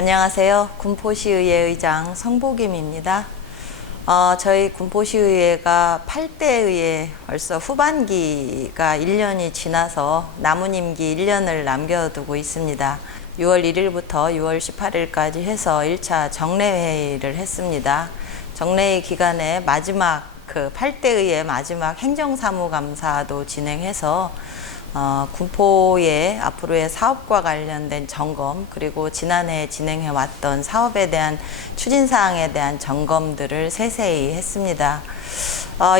안녕하세요. 군포시의회 의장 성복임입니다. 저희 군포시의회가 8대 의회 벌써 후반기가 1년이 지나서 남은 임기 1년을 남겨두고 있습니다. 6월 1일부터 6월 18일까지 해서 1차 정례회의를 했습니다. 정례회 기간에 마지막 8대 의회 마지막 행정사무감사도 진행해서 군포의 앞으로의 사업과 관련된 점검, 그리고 지난해 진행해 왔던 사업에 대한 추진사항에 대한 점검들을 세세히 했습니다.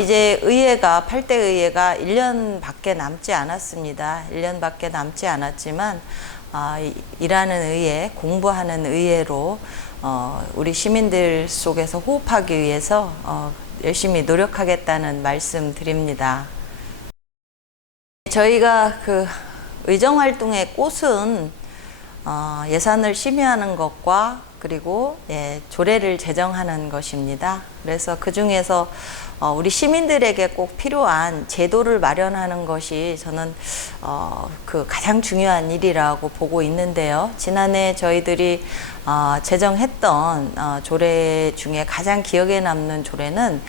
이제 의회가 8대 의회가 1년밖에 남지 않았습니다. 1년밖에 남지 않았지만 일하는 의회, 공부하는 의회로 우리 시민들 속에서 호흡하기 위해서 열심히 노력하겠다는 말씀 드립니다. 저희가 의정활동의 꽃은 예산을 심의하는 것과 그리고 조례를 제정하는 것입니다. 그래서 그 중에서 우리 시민들에게 꼭 필요한 제도를 마련하는 것이 저는 가장 중요한 일이라고 보고 있는데요. 지난해 저희들이 제정했던 조례 중에 가장 기억에 남는 조례는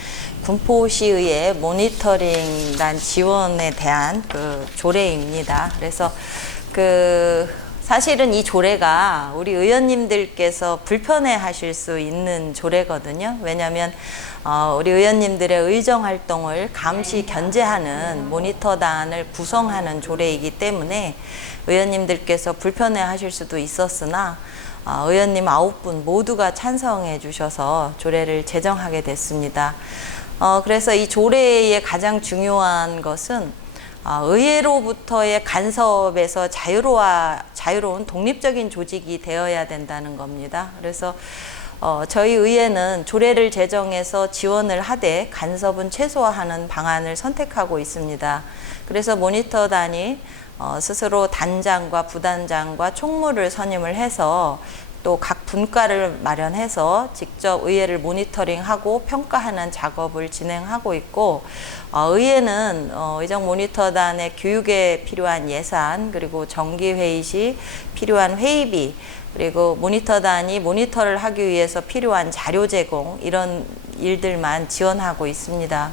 군포시의회 모니터링단 지원에 대한 조례입니다. 그래서 사실은 이 조례가 우리 의원님들께서 불편해 하실 수 있는 조례거든요. 왜냐하면 우리 의원님들의 의정활동을 감시 견제하는 모니터단을 구성하는 조례이기 때문에 의원님들께서 불편해 하실 수도 있었으나 의원님 9분 모두가 찬성해 주셔서 조례를 제정하게 됐습니다. 그래서 이 조례의 가장 중요한 것은 의회로부터의 간섭에서 자유로운 독립적인 조직이 되어야 된다는 겁니다. 그래서 저희 의회는 조례를 제정해서 지원을 하되 간섭은 최소화하는 방안을 선택하고 있습니다. 그래서 모니터단이 스스로 단장과 부단장과 총무를 선임을 해서 또 각 분과를 마련해서 직접 의회를 모니터링하고 평가하는 작업을 진행하고 있고, 의회는 의정 모니터단의 교육에 필요한 예산, 그리고 정기회의 시 필요한 회의비, 그리고 모니터단이 모니터를 하기 위해서 필요한 자료 제공, 이런 일들만 지원하고 있습니다.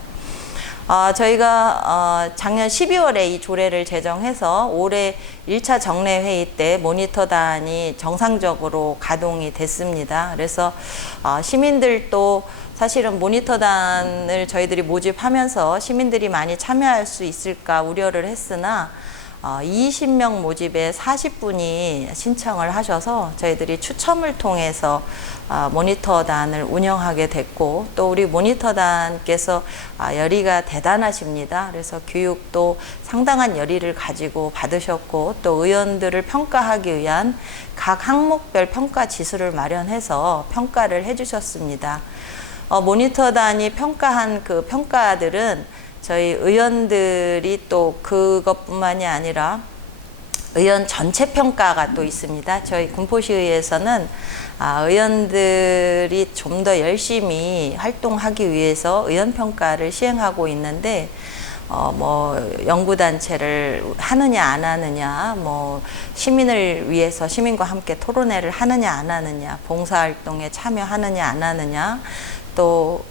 저희가 작년 12월에 이 조례를 제정해서 올해 1차 정례회의 때 모니터단이 정상적으로 가동이 됐습니다. 그래서 시민들도 사실은 모니터단을 저희들이 모집하면서 시민들이 많이 참여할 수 있을까 우려를 했으나 20명 모집에 40분이 신청을 하셔서 저희들이 추첨을 통해서 모니터단을 운영하게 됐고, 또 우리 모니터단께서 열의가 대단하십니다. 그래서 교육도 상당한 열의를 가지고 받으셨고, 또 의원들을 평가하기 위한 각 항목별 평가 지수를 마련해서 평가를 해주셨습니다. 모니터단이 평가한 그 평가들은 저희 의원들이 또 그것뿐만이 아니라 의원 전체 평가가 또 있습니다. 저희 군포시의회에서는 의원들이 좀 더 열심히 활동하기 위해서 의원 평가를 시행하고 있는데, 연구단체를 하느냐 안 하느냐, 시민을 위해서 시민과 함께 토론회를 하느냐 안 하느냐, 봉사활동에 참여하느냐 안 하느냐, 또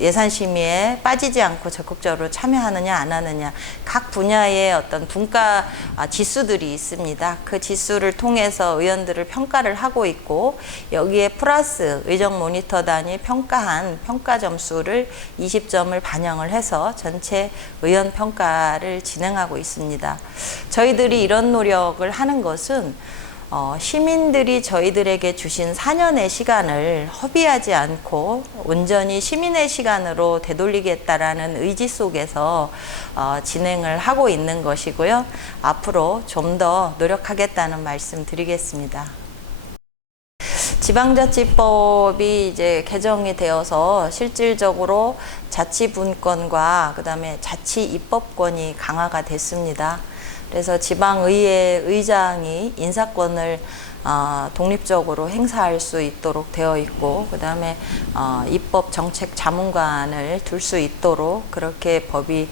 예산 심의에 빠지지 않고 적극적으로 참여하느냐 안 하느냐, 각 분야의 어떤 분과 지수들이 있습니다. 그 지수를 통해서 의원들을 평가를 하고 있고, 여기에 플러스 의정 모니터단이 평가한 평가 점수를 20점을 반영을 해서 전체 의원 평가를 진행하고 있습니다. 저희들이 이런 노력을 하는 것은 시민들이 저희들에게 주신 4년의 시간을 허비하지 않고 온전히 시민의 시간으로 되돌리겠다라는 의지 속에서 진행을 하고 있는 것이고요. 앞으로 좀 더 노력하겠다는 말씀 드리겠습니다. 지방자치법이 이제 개정이 되어서 실질적으로 자치분권과 그다음에 자치입법권이 강화가 됐습니다. 그래서 지방의회 의장이 인사권을 독립적으로 행사할 수 있도록 되어 있고, 그 다음에 입법 정책 자문관을 둘 수 있도록 그렇게 법이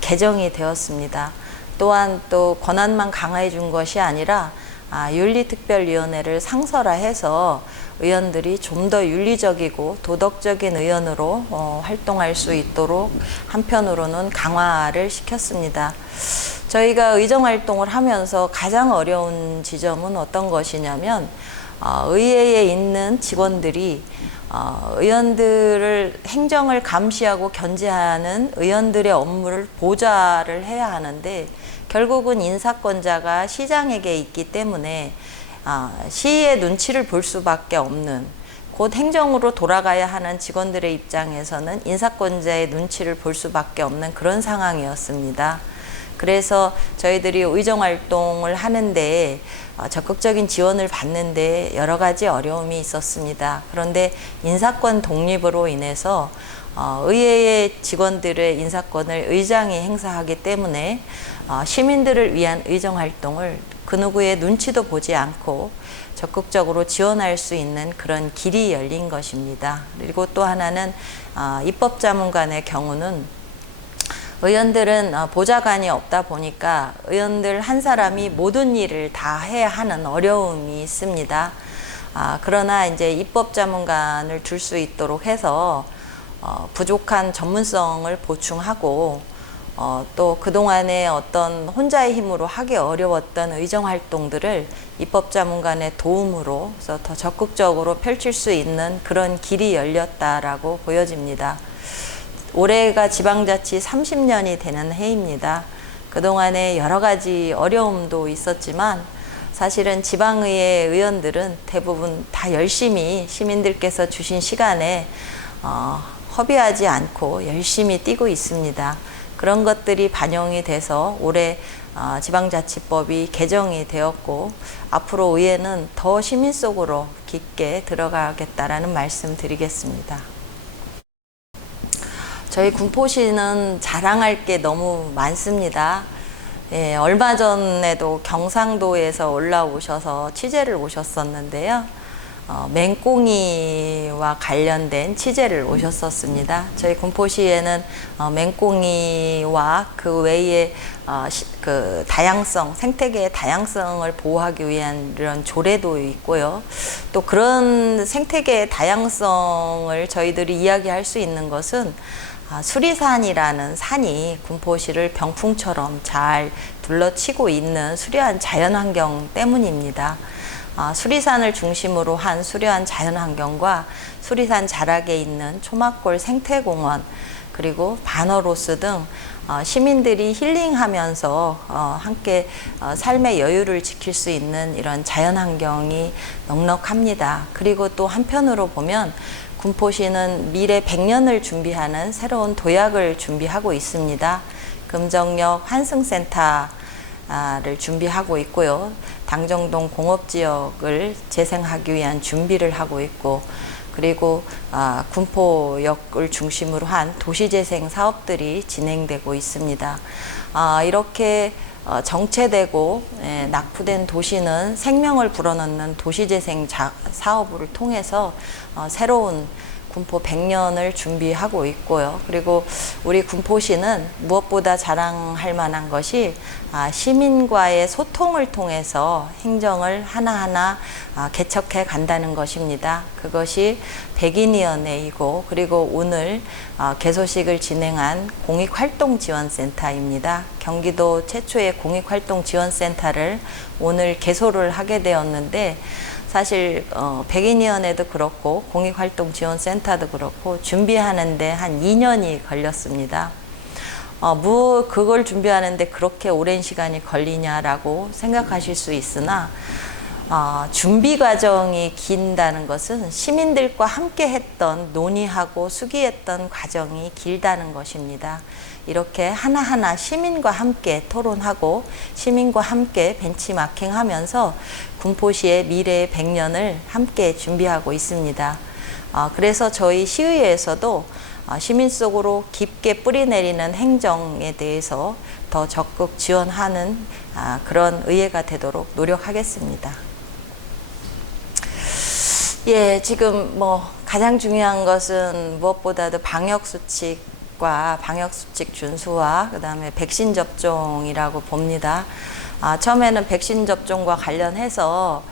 개정이 되었습니다. 또한 또 권한만 강화해 준 것이 아니라 윤리특별위원회를 상설화해서 의원들이 좀 더 윤리적이고 도덕적인 의원으로 활동할 수 있도록 한편으로는 강화를 시켰습니다. 저희가 의정활동을 하면서 가장 어려운 지점은 어떤 것이냐면 의회에 있는 직원들이 의원들을 행정을 감시하고 견제하는 의원들의 업무를 보좌를 해야 하는데 결국은 인사권자가 시장에게 있기 때문에 시의 눈치를 볼 수밖에 없는, 곧 행정으로 돌아가야 하는 직원들의 입장에서는 인사권자의 눈치를 볼 수밖에 없는 그런 상황이었습니다. 그래서 저희들이 의정활동을 하는데 적극적인 지원을 받는데 여러 가지 어려움이 있었습니다. 그런데 인사권 독립으로 인해서 의회의 직원들의 인사권을 의장이 행사하기 때문에 시민들을 위한 의정활동을 그 누구의 눈치도 보지 않고 적극적으로 지원할 수 있는 그런 길이 열린 것입니다. 그리고 또 하나는 입법자문관의 경우는 의원들은 보좌관이 없다 보니까 의원들 한 사람이 모든 일을 다 해야 하는 어려움이 있습니다. 그러나 이제 입법자문관을 둘 수 있도록 해서 부족한 전문성을 보충하고 또 그동안에 어떤 혼자의 힘으로 하기 어려웠던 의정활동들을 입법자문관의 도움으로 더 적극적으로 펼칠 수 있는 그런 길이 열렸다라고 보여집니다. 올해가 지방자치 30년이 되는 해입니다. 그동안에 여러 가지 어려움도 있었지만 사실은 지방의회 의원들은 대부분 다 열심히 시민들께서 주신 시간에 허비하지 않고 열심히 뛰고 있습니다. 그런 것들이 반영이 돼서 올해 지방자치법이 개정이 되었고 앞으로 의회는 더 시민 속으로 깊게 들어가겠다라는 말씀 드리겠습니다. 저희 군포시는 자랑할 게 너무 많습니다. 예, 얼마 전에도 경상도에서 올라오셔서 취재를 오셨었는데요. 맹꽁이와 관련된 취재를 오셨었습니다. 저희 군포시에는 맹꽁이와 그 외에 그 다양성, 생태계의 다양성을 보호하기 위한 이런 조례도 있고요. 또 그런 생태계의 다양성을 저희들이 이야기할 수 있는 것은 수리산이라는 산이 군포시를 병풍처럼 잘 둘러치고 있는 수려한 자연환경 때문입니다. 수리산을 중심으로 한 수려한 자연환경과 수리산 자락에 있는 초막골 생태공원 그리고 바너로스 등 시민들이 힐링하면서 함께 삶의 여유를 지킬 수 있는 이런 자연환경이 넉넉합니다. 그리고 또 한편으로 보면 군포시는 미래 100년을 준비하는 새로운 도약을 준비하고 있습니다. 금정역 환승센터를 준비하고 있고요. 당정동 공업지역을 재생하기 위한 준비를 하고 있고 그리고 군포역을 중심으로 한 도시재생 사업들이 진행되고 있습니다. 이렇게 정체되고 낙후된 도시는 생명을 불어넣는 도시재생 사업을 통해서 새로운 군포 100년을 준비하고 있고요. 그리고 우리 군포시는 무엇보다 자랑할 만한 것이 시민과의 소통을 통해서 행정을 하나하나 개척해 간다는 것입니다. 그것이 백인위원회이고 그리고 오늘 개소식을 진행한 공익활동지원센터입니다. 경기도 최초의 공익활동지원센터를 오늘 개소를 하게 되었는데 사실 백인위원회도 그렇고 공익활동지원센터도 그렇고 준비하는데 한 2년이 걸렸습니다. 그걸 준비하는데 그렇게 오랜 시간이 걸리냐라고 생각하실 수 있으나 준비 과정이 긴다는 것은 시민들과 함께 했던 논의하고 수기했던 과정이 길다는 것입니다. 이렇게 하나하나 시민과 함께 토론하고 시민과 함께 벤치마킹하면서 군포시의 미래의 100년을 함께 준비하고 있습니다. 그래서 저희 시의회에서도 시민 속으로 깊게 뿌리내리는 행정에 대해서 더 적극 지원하는 그런 의회가 되도록 노력하겠습니다. 예, 지금 가장 중요한 것은 무엇보다도 방역수칙과 방역수칙 준수와 그 다음에 백신 접종이라고 봅니다. 처음에는 백신 접종과 관련해서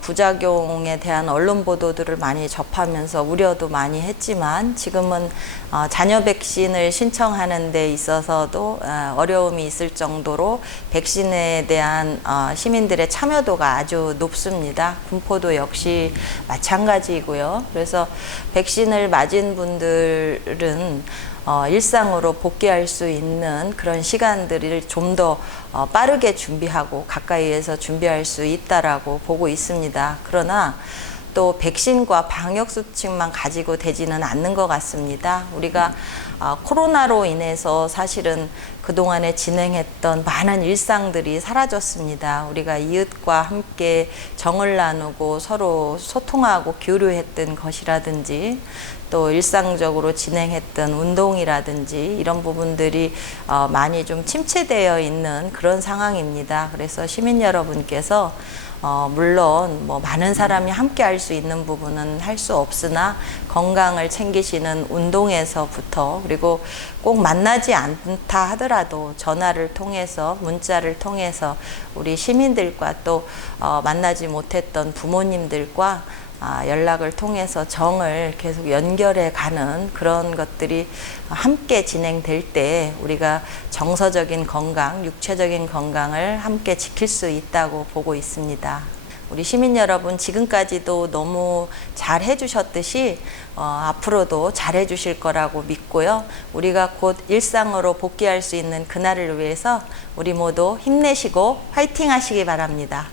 부작용에 대한 언론 보도들을 많이 접하면서 우려도 많이 했지만 지금은 자녀 백신을 신청하는 데 있어서도 어려움이 있을 정도로 백신에 대한 시민들의 참여도가 아주 높습니다. 군포도 역시 마찬가지이고요. 그래서 백신을 맞은 분들은 일상으로 복귀할 수 있는 그런 시간들을 좀 더 빠르게 준비하고 가까이에서 준비할 수 있다라고 보고 있습니다. 그러나 또 백신과 방역 수칙만 가지고 되지는 않는 것 같습니다. 우리가 코로나로 인해서 사실은 그동안에 진행했던 많은 일상들이 사라졌습니다. 우리가 이웃과 함께 정을 나누고 서로 소통하고 교류했던 것이라든지 또 일상적으로 진행했던 운동이라든지 이런 부분들이 많이 좀 침체되어 있는 그런 상황입니다. 그래서 시민 여러분께서 물론 뭐 많은 사람이 함께 할 수 있는 부분은 할 수 없으나 건강을 챙기시는 운동에서부터 그리고 꼭 만나지 않다 하더라도 전화를 통해서 문자를 통해서 우리 시민들과 또 만나지 못했던 부모님들과 연락을 통해서 정을 계속 연결해 가는 그런 것들이 함께 진행될 때 우리가 정서적인 건강, 육체적인 건강을 함께 지킬 수 있다고 보고 있습니다. 우리 시민 여러분 지금까지도 너무 잘 해주셨듯이 앞으로도 잘 해주실 거라고 믿고요. 우리가 곧 일상으로 복귀할 수 있는 그날을 위해서 우리 모두 힘내시고 화이팅 하시기 바랍니다.